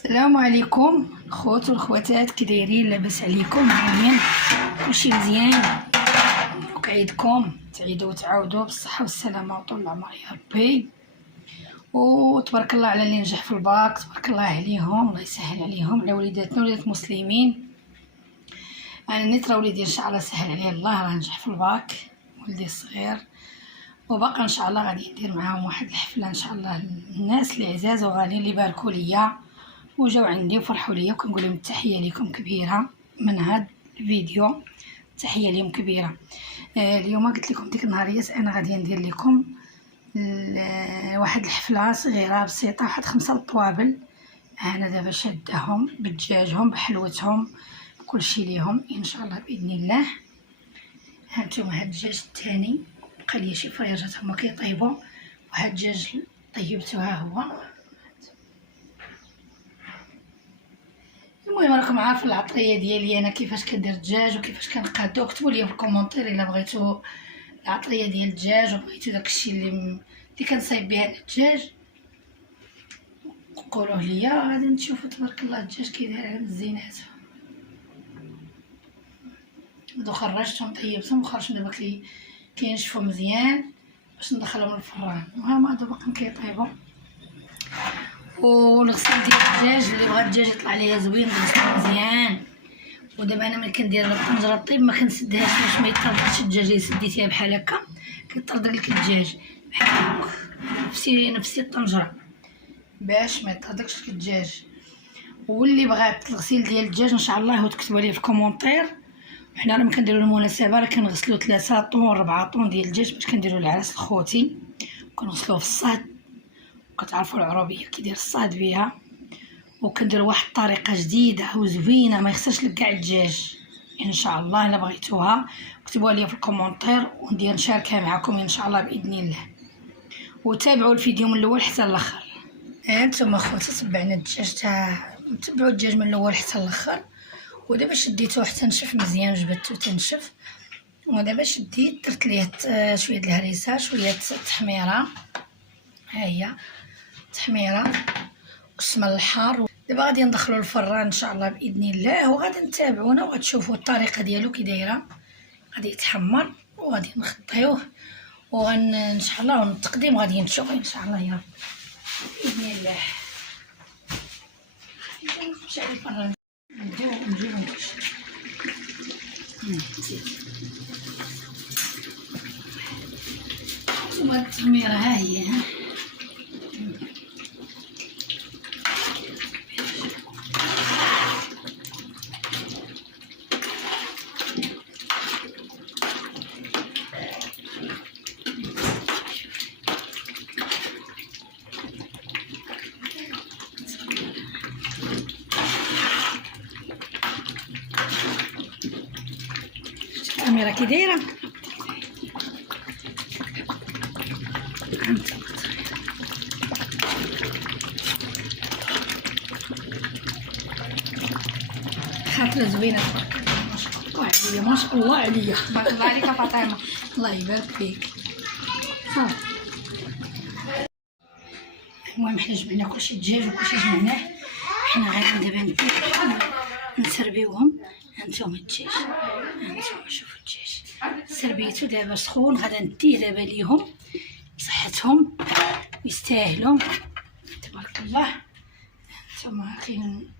السلام عليكم الخوت والخواتات، كي دايرين؟ لاباس عليكم؟ عاملين كلشي مزيان؟ وكعيدكم تعيدوا وتعاودوا بالصحه والسلامه وطول العمر يا ربي. وتبارك الله على اللي نجح في الباك، تبارك الله عليهم، الله يسهل عليهم، على وليداتنا وليدات المسلمين. انا نيت راه وليدي ان شاء الله سهل عليه الله، راه نجح في الباك ولدي الصغير، وباقا ان شاء الله غادي ندير معاهم واحد الحفله ان شاء الله. الناس اللي عزاز وغاليين اللي باركوا ليا وجاو عندي وفرحوا ليا، وكنقول لهم التحيه ليكم كبيره من هذا الفيديو، تحيه ليهم كبيره. اليوم قلت لكم ديك النهاريات انا غادي ندير لكم واحد الحفله صغيره بسيطه، واحد 5 الطوابل. انا دابا شادهم بدجاجهم بحلوتهم بكلشي ليهم ان شاء الله باذن الله. هانتوما هاد الدجاج الثاني بقى لي شي فريجات هما كيطيبوا، وهاد الدجاج طيبته ها هو. المهم راكم عارفين العطريه ديالي انا كيفاش كندير الدجاج وكيفاش كنقادو. كتبوا لي في الكومونتير الا بغيتوا العطريه ديال الدجاج وبغيتوا داكشي اللي كنصايب بها الدجاج، قولوه ليا غادي نشوفوا. تبارك الله الدجاج كيداير على الزينات. هادو خرجتهم طيبتهم وخرجت دابا كينشفوا مزيان باش ندخلهم للفران، وها هادو باقيين كيطيبوا. ونغسل ديال الدجاج اللي بغى الدجاج يطلع ليها زوين نغسلو مزيان. ودابا انا ملي كندير الطنجره طيب ما كنسدهاش باش ما يطردش الدجاج. اللي سديتيها بحال هكا كيطردق لك الدجاج بحال هكا، نفسي الطنجره باش ما يطردقش لك الدجاج. واللي بغات الغسيل ديال الدجاج ان شاء الله تكتبوا لي في الكومونتير. حنا راه كنديروا المناسبه راه كنغسلوا 3 طون 4 طون ديال الدجاج باش كنديروا العراس لخوتي، كنغسلوه في الصاد. كتعرفوا العروبيه كيدير الصاد بها، وكندير واحد الطريقه جديده وزوينه ما يخسرش لك كاع الدجاج. ان شاء الله الا بغيتوها كتبوها لي في الكومونتير وندير نشاركها معكم ان شاء الله باذن الله. وتابعوا الفيديو من الاول حتى الاخر. هانتوما خوتي تبعنا الدجاج تبعوا الدجاج من الاول حتى الاخر. ودابا شديتو حتى نشف مزيان، جبدتو تنشف. ودابا شديت درت ليه شويه الهريسه، شويه التحميره، ها هي تحميره والسمن الحار. دابا غادي ندخلو الفران ان شاء الله باذن الله، وغادي نتابعونا وغتشوفوا الطريقه ديالو كي دايره. غادي يتحمر وغادي نغطيوه ان شاء الله، والتقديم غادي نشوفه ان شاء الله يا رب باذن الله. نشعل الفران نجيبو ثم التحميره ها هي. الكاميرا كي دايره خاطره زوينه تبارك الله. ما شاء الله عليا ما شاء الله عليك فاطمه، الله يبارك فيك. صافي المهم حنا جبنا كلشي الدجاج وكلشي جبناه. حنا غادي دابا نسربيوهم. هانتوما الدجاج، هانتوما شوفوا الدجاج سربيتو دابا سخون. غادا نديه دابا ليهم بصحتهم يستاهلوا تبارك الله. هانتوما كاين